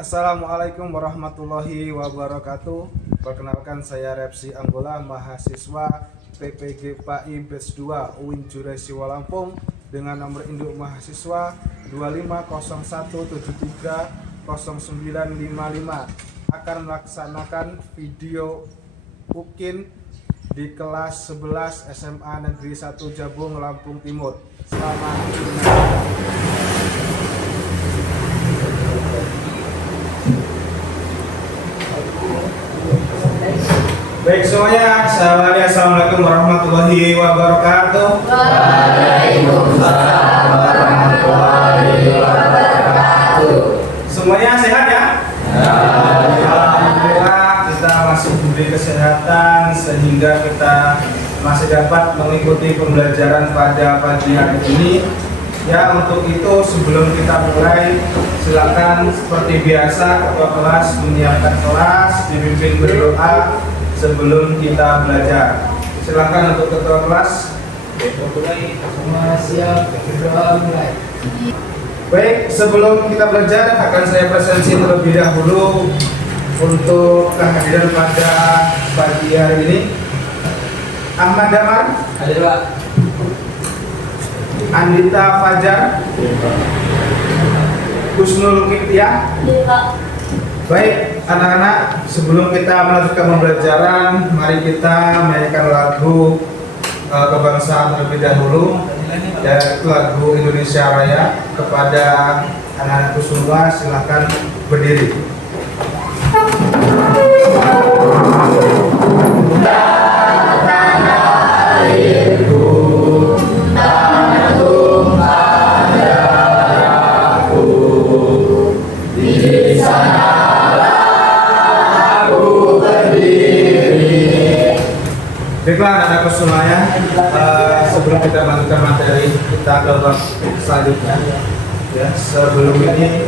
Assalamualaikum warahmatullahi wabarakatuh. Perkenalkan, saya Repsi Anggola, mahasiswa PPG PAI Batch 2 UIN Jurai Siwa Lampung dengan nomor induk mahasiswa 250730955 akan melaksanakan video UKIN di kelas 11 SMA Negeri 1 Jabung, Lampung Timur. Selamat menonton. Baik semuanya, assalamualaikum warahmatullahi wabarakatuh. Waalaikumsalam warahmatullahi wabarakatuh. Semuanya sehat ya? Alhamdulillah, kita masih diberi kesehatan sehingga kita masih dapat mengikuti pembelajaran pada pagi hari ini. Ya, untuk itu sebelum kita mulai, silakan seperti biasa ketua kelas menyiapkan kelas, dipimpin berdoa sebelum kita belajar. Silakan untuk ketua kelas. Semua siap, berdoa mulai. Baik, sebelum kita belajar akan saya presensi terlebih dahulu untuk kehadiran pada pagi hari ini. Ahmad Damar, Ada Pak. Andita Fajar, Husnul Kiptia. Baik anak-anak, sebelum kita melanjutkan pembelajaran, mari kita menyanyikan lagu kebangsaan terlebih dahulu, yaitu lagu Indonesia Raya. Kepada anak-anakku semua, silahkan berdiri. Baiklah anak-anakku semuanya, sebelum kita melanjutkan materi, kita ke bab selanjutnya. Ya, sebelum ini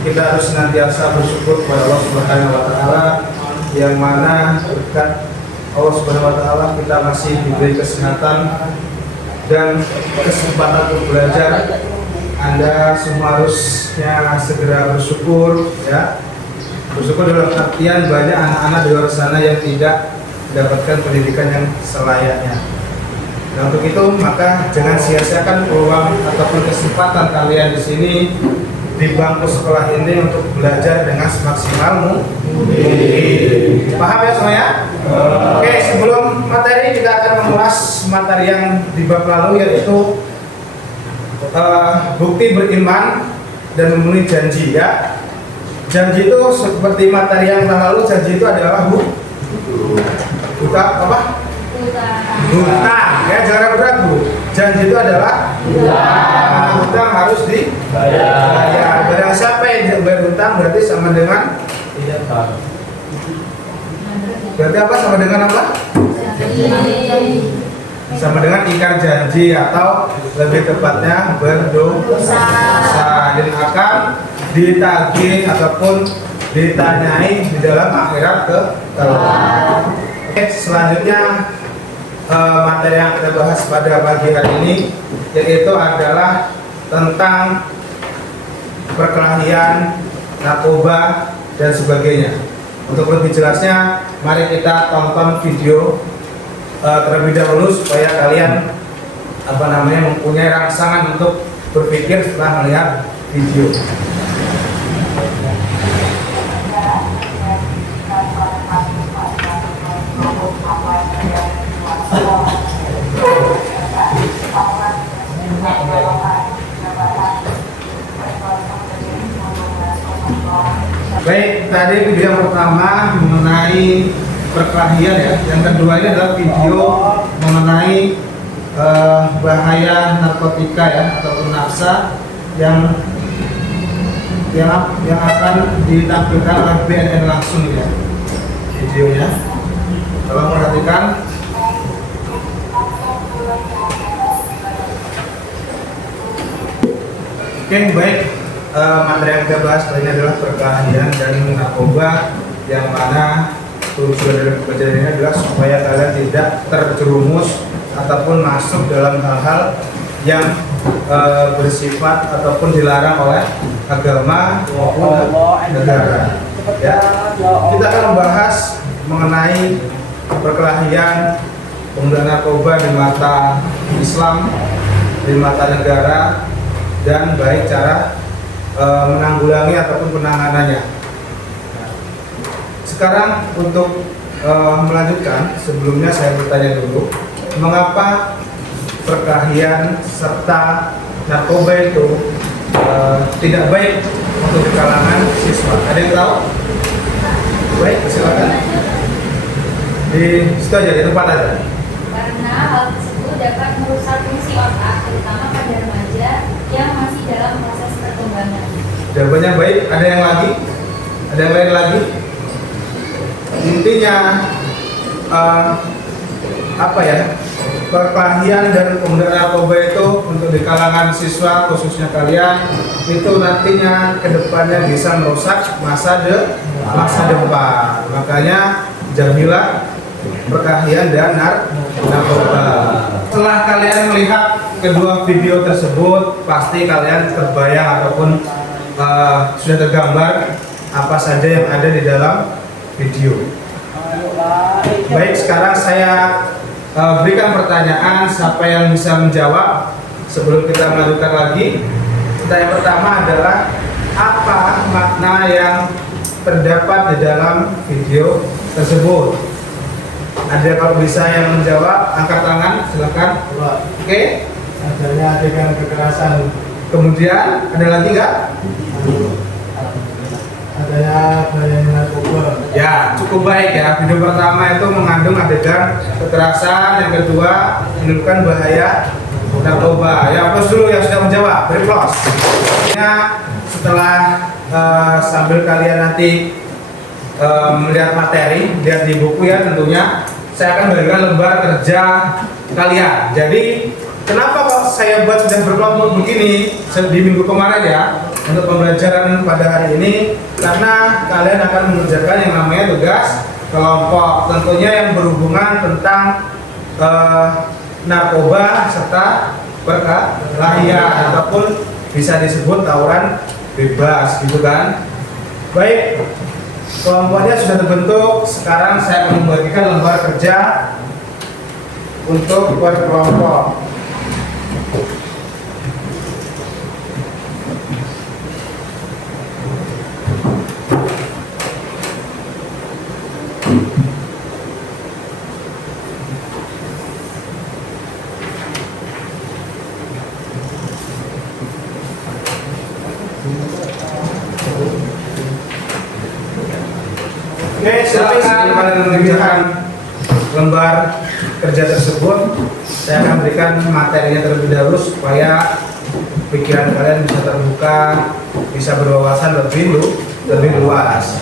kita harus senantiasa bersyukur kepada Allah Subhanahu wa Ta'ala, yang mana berkat Allah Subhanahu wa Ta'ala kita masih diberi kesehatan dan kesempatan untuk belajar. Anda semua harusnya segera bersyukur, ya. Bersyukur dalam artian banyak anak-anak di luar sana yang tidak mendapatkan pendidikan yang selayaknya. Nah, untuk itu maka jangan sia-siakan peluang ataupun kesempatan kalian di sini di bangku sekolah ini untuk belajar dengan semaksimal mungkin. Paham ya semuanya? Oke, sebelum materi kita akan mengulas materi yang di bab lalu, yaitu bukti beriman dan memenuhi janji, ya. Janji itu seperti materi yang lalu, janji itu adalah hutang, ya, jangan ragu. Janji itu adalah hutang harus dibayar. Barang siapa yang bayar hutang berarti sama dengan sama dengan apa? Sama dengan ingkar janji, atau lebih tepatnya berdosa, dan akan ditagih ataupun ditanyai di dalam akhirat kelak. Selanjutnya materi yang kita bahas pada pagi hari ini yaitu adalah tentang perkelahian, narkoba, dan sebagainya. Untuk lebih jelasnya, mari kita tonton video terlebih dahulu supaya kalian mempunyai rangsangan untuk berpikir setelah melihat video. Baik, tadi video yang pertama mengenai perkelahian, ya. Yang kedua ini adalah video mengenai bahaya narkotika, ya, ataupun nafsa yang akan ditampilkan oleh BNN langsung, ya, videonya. Tolong perhatikan. Oke, baik. Materi yang kita bahas kali ini adalah perkelahian dan narkoba, yang mana tujuan dari pembelajaran ini adalah supaya kalian tidak terjerumus ataupun masuk dalam hal-hal yang bersifat ataupun dilarang oleh agama maupun negara. Ya, kita akan membahas mengenai perkelahian, penggunaan narkoba di mata Islam, di mata negara, dan baik cara menanggulangi ataupun penanganannya. Sekarang untuk melanjutkan, sebelumnya saya bertanya dulu, mengapa perkelahian serta narkoba itu tidak baik untuk di kalangan siswa? Ada yang tahu? Baik, silakan. Di situ aja, di tempat aja. Karena hal tersebut dapat merusak fungsi otak, terutama pada remaja yang masih dalam proses perkembangan. Jawabannya baik. Ada yang lagi? Ada yang lain lagi? Intinya apa ya? Perkelahian dan penggunaan narkoba itu untuk di kalangan siswa, khususnya kalian, itu nantinya kedepannya bisa merusak masa depan. Makanya jauhilah perkelahian dan narkoba. Setelah kalian melihat kedua video tersebut, pasti kalian terbayang ataupun sudah tergambar apa saja yang ada di dalam video. Baik, sekarang saya berikan pertanyaan, siapa yang bisa menjawab sebelum kita melanjutkan lagi. Pertanyaan pertama adalah, apa makna yang terdapat di dalam video tersebut? Ada kalau bisa yang menjawab, angkat tangan, silakan. Oke. Adanya adegan kekerasan. Kemudian ada lagi nggak? Adanya bahaya narkoba. Ya, cukup baik ya. Video pertama itu mengandung adegan kekerasan, yang kedua menunjukkan bahaya narkoba. Ya, plus dulu yang sudah menjawab, beri plus. Ya, setelah sambil kalian nanti melihat materi, lihat di buku ya tentunya, saya akan berikan lembar kerja kalian. Jadi kenapa kok saya buat sudah berkelompok begini di minggu kemarin ya, untuk pembelajaran pada hari ini, karena kalian akan mengerjakan yang namanya tugas kelompok, tentunya yang berhubungan tentang narkoba serta perkelahian ataupun bisa disebut tawuran bebas gitu kan. Baik, kelompoknya sudah terbentuk. Sekarang saya akan membagikan lembar kerja untuk per kelompok. Oke, silakan pada mengerjakan lembar kerja tersebut. Saya akan berikan materinya terlebih dahulu supaya pikiran kalian bisa terbuka, bisa berwawasan lebih luas.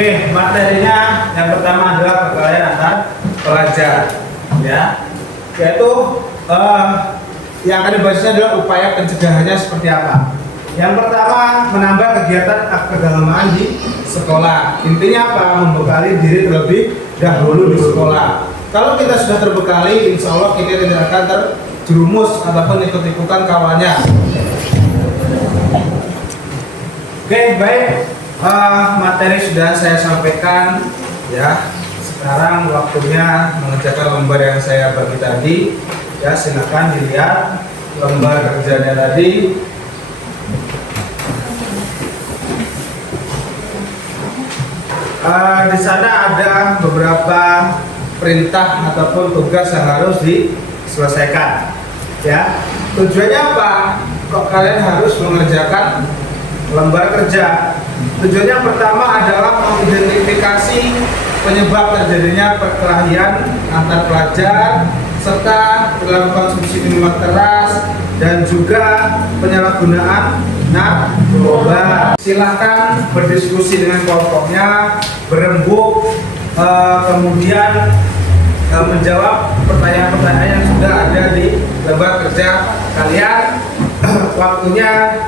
Oke, materinya yang pertama adalah perkelahian antar pelajar, ya, yaitu yang akan dibahasnya adalah upaya pencegahannya seperti apa. Yang pertama, menambah kegiatan keagamaan di sekolah. Intinya apa? Membekali diri terlebih dahulu di sekolah. Kalau kita sudah terbekali, insya Allah kita tidak akan terjerumus ataupun ikut-ikutan kawannya. Oke, baik. Materi sudah saya sampaikan ya. Sekarang waktunya mengerjakan lembar yang saya bagi tadi. Ya, silakan dilihat lembar kerjanya tadi. Di sana ada beberapa perintah ataupun tugas yang harus diselesaikan. Ya, tujuannya apa? Kok kalian harus mengerjakan lembar kerja. Tujuan yang pertama adalah mengidentifikasi penyebab terjadinya perkelahian antar pelajar serta perilaku konsumsi minuman keras dan juga penyalahgunaan narkoba. Silahkan berdiskusi dengan kelompoknya, berembuk, kemudian menjawab pertanyaan-pertanyaan yang sudah ada di lembar kerja kalian. Waktunya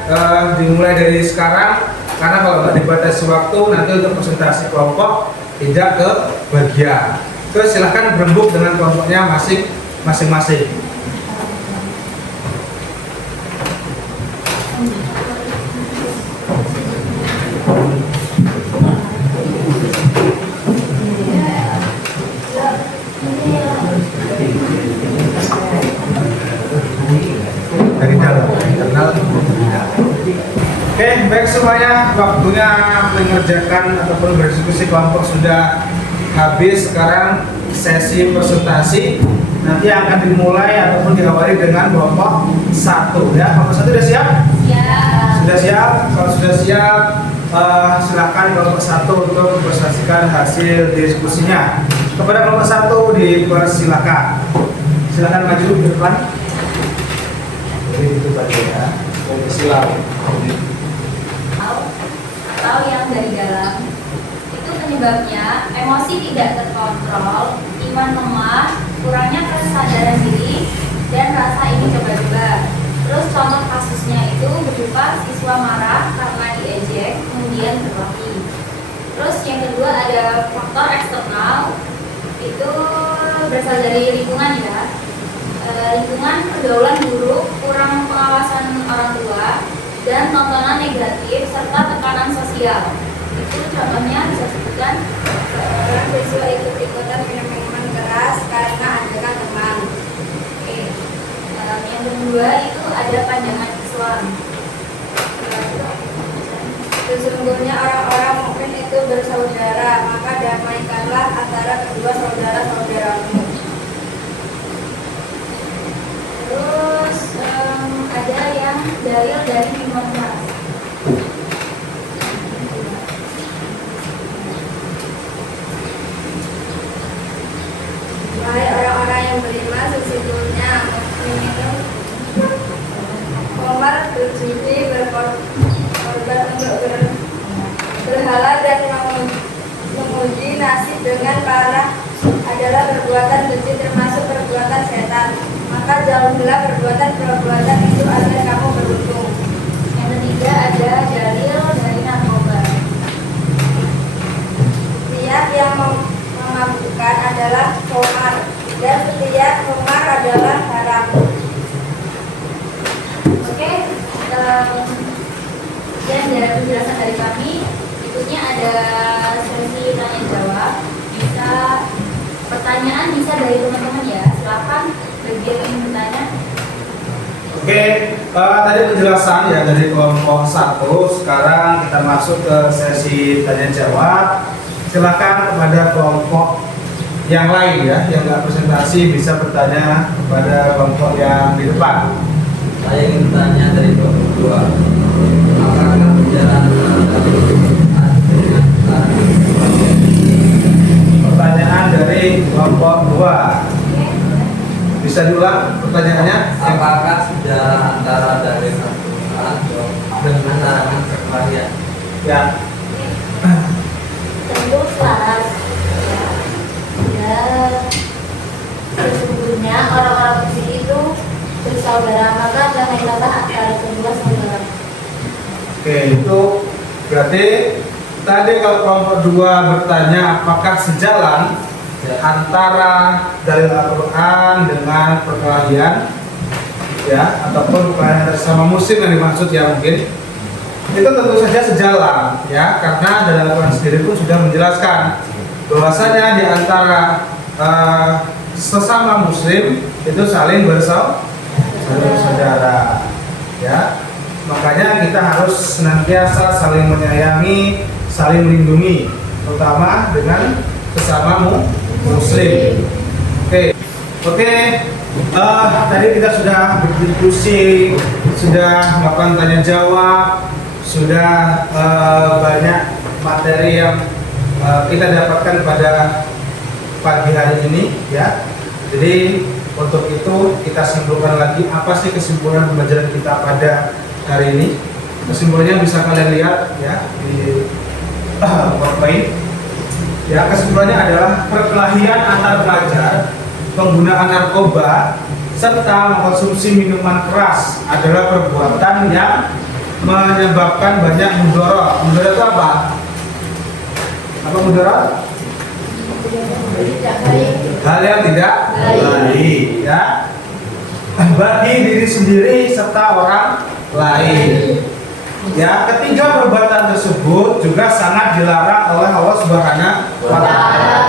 dimulai dari sekarang, karena kalau nggak dibatasi waktu nanti untuk presentasi kelompok tidak kebagian. Terus silahkan berembuk dengan kelompoknya masing-masing. Dari dalam internal. Oke, baik semuanya, waktunya mengerjakan ataupun berdiskusi kelompok sudah habis. Sekarang sesi presentasi nanti akan dimulai ataupun diawali dengan kelompok 1 ya. Kelompok 1 sudah siap? Siap. Sudah siap? Kalau sudah siap, silakan kelompok 1 untuk mempresentasikan hasil diskusinya. Kepada kelompok 1 dipersilakan. Silakan maju ke depan. Jadi itu tadi ya. Silakan. Atau yang dari dalam itu penyebabnya emosi tidak terkontrol, iman lemah, kurangnya kesadaran diri, dan rasa ingin coba-coba. Terus contoh kasusnya itu berupa siswa marah karena diejek, kemudian berkelahi. Terus yang kedua ada faktor eksternal, itu berasal dari lingkungan ya. Lingkungan, pergaulan buruk, kurang pengawasan orang tua, dan tontonan negatif serta tekanan sosial. Itu contohnya bisa sebutkan seorang siswa ikut-ikutan minum minuman keras karena ajakan teman. Oke. Yang kedua itu ada pandangan Islam. Sesungguhnya orang-orang mukmin itu bersaudara, maka damaikanlah antara kedua saudara-saudaramu. Terus ada yang dalil dari minuman keras. Wahai orang-orang yang beriman, sesungguhnya mukmin itu Komar berjudi berkorban untuk berhala dan menguji nasib dengan parah adalah perbuatan keji termasuk perbuatan setan. Maka jauhilah perbuatan itu agar kamu beruntung. Yang ketiga ada dalil dari narkoba. Setiap yang memabukkan adalah komar, dan setiap komar adalah haram. Oke, dan dari penjelasan dari kami, berikutnya ada sesi tanya jawab. Pertanyaan bisa dari teman-teman ya. Silakan bagi yang ingin bertanya. Oke, tadi penjelasan ya dari kelompok 1. Sekarang kita masuk ke sesi tanya jawab. Silakan kepada kelompok yang lain ya, yang nggak presentasi bisa bertanya kepada kelompok yang di depan. Saya ingin bertanya dari kelompok 2. Apakah perjalanan Pertanyaan dari kelompok 2. Bisa diulang pertanyaannya? apakah sejarah antara dari Al-Quran dengan larangan perkelahian? Ya. Tentu selaras ya. Sesungguhnya orang-orang musyrik itu bersaudara, maka damaikanlah antara kedua saudara. Oke, itu berarti tadi kalau kelompok 2 bertanya apakah sejalan antara dalil Al-Quran dengan perkelahian ya, ataupun perkelahian sesama muslim yang dimaksud ya, mungkin itu tentu saja sejalan ya, karena dalil Al-Quran sendiri pun sudah menjelaskan bahwasanya di antara sesama muslim itu saling bersaudara ya. Makanya kita harus senantiasa saling menyayangi, saling melindungi, terutama dengan sesama muslim. Oke. Tadi kita sudah berdiskusi, sudah melakukan tanya jawab, sudah banyak materi yang kita dapatkan pada pagi hari ini ya. Jadi untuk itu kita simpulkan lagi apa sih kesimpulan pembelajaran kita pada hari ini. Kesimpulannya bisa kalian lihat ya di PowerPoint. Ya, kesimpulannya adalah perkelahian antar pelajar, penggunaan narkoba, serta mengkonsumsi minuman keras adalah perbuatan yang menyebabkan banyak mudarat. Mudarat itu apa? Apa mudarat? Hal yang tidak baik ya bagi diri sendiri serta orang lain. Ya, ketiga perbuatan tersebut juga sangat dilarang oleh Allah Subhanahu wa Ta'ala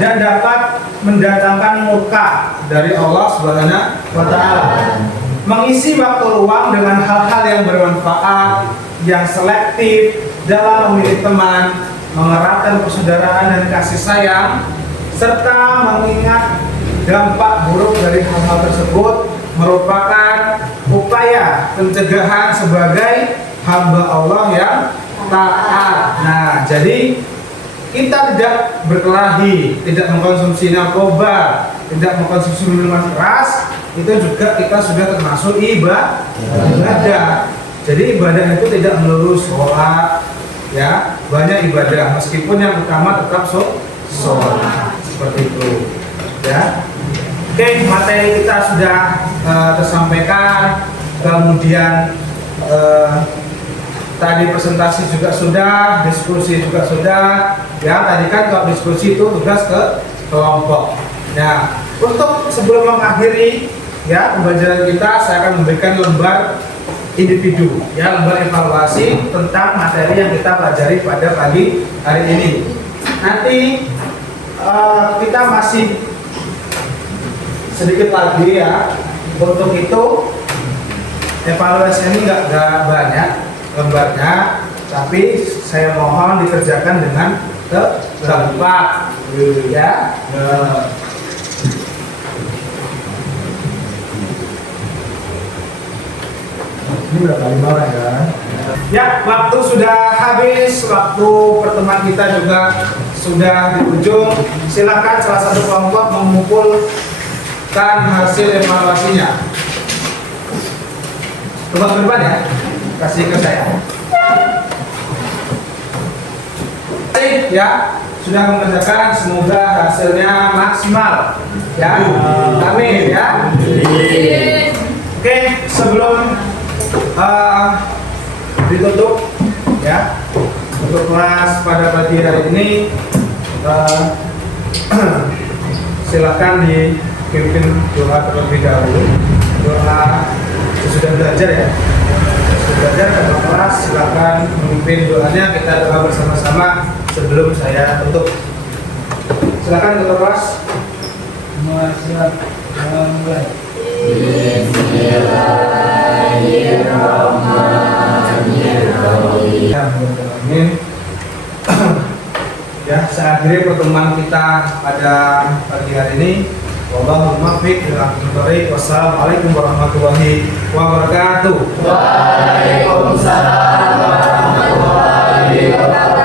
dan dapat mendatangkan murka dari Allah Subhanahu wa Ta'ala. Mengisi waktu luang dengan hal-hal yang bermanfaat, yang selektif dalam memilih teman, mengeratkan persaudaraan dan kasih sayang, serta mengingat dampak buruk dari hal-hal tersebut merupakan upaya pencegahan sebagai hamba Allah yang taat. Nah, jadi kita tidak berkelahi, tidak mengkonsumsi narkoba, tidak mengkonsumsi minuman keras, itu juga kita sudah termasuk ibadah. Jadi ibadah itu tidak melulu sholat, ya, banyak ibadah. Meskipun yang utama tetap sholat, seperti itu, ya. Oke, materi kita sudah tersampaikan, kemudian tadi presentasi juga sudah, diskusi juga sudah. Ya, tadi kan kalau diskusi itu tugas ke kelompok. Nah, untuk sebelum mengakhiri ya pembelajaran kita, saya akan memberikan lembar individu, ya, lembar evaluasi tentang materi yang kita pelajari pada pagi hari ini. Nanti kita masih sedikit lagi ya. Untuk itu evaluasi ini nggak banyak lembarnya, tapi saya mohon dikerjakan dengan tepat ya. Ini berapa 5 orang kan? Ya, waktu sudah habis, waktu pertemuan kita juga sudah di ujung. Silakan salah satu kelompok mengumpulkan hasil evaluasinya. Coba ke depan ya, kasih ke saya. Ya, sudah mengerjakan, semoga hasilnya maksimal ya. Amin ya. Oke, sebelum ditutup ya untuk kelas pada pagi hari ini, silakan dipimpin doa terlebih dahulu. Doa sudah belajar ya, sudah belajar ke kelas, silakan memimpin doanya. Kita doa bersama-sama sebelum saya tutup. Silakan ke kelas. Semua siap, jangan mulai. Amin. Ya, saya akhiri pertemuan kita pada pagi hari ini. Wallahul muwaffiq ila aqwamit thoriq. Wassalamualaikum warahmatullahi wabarakatuh. Waalaikumsalam warahmatullahi wabarakatuh.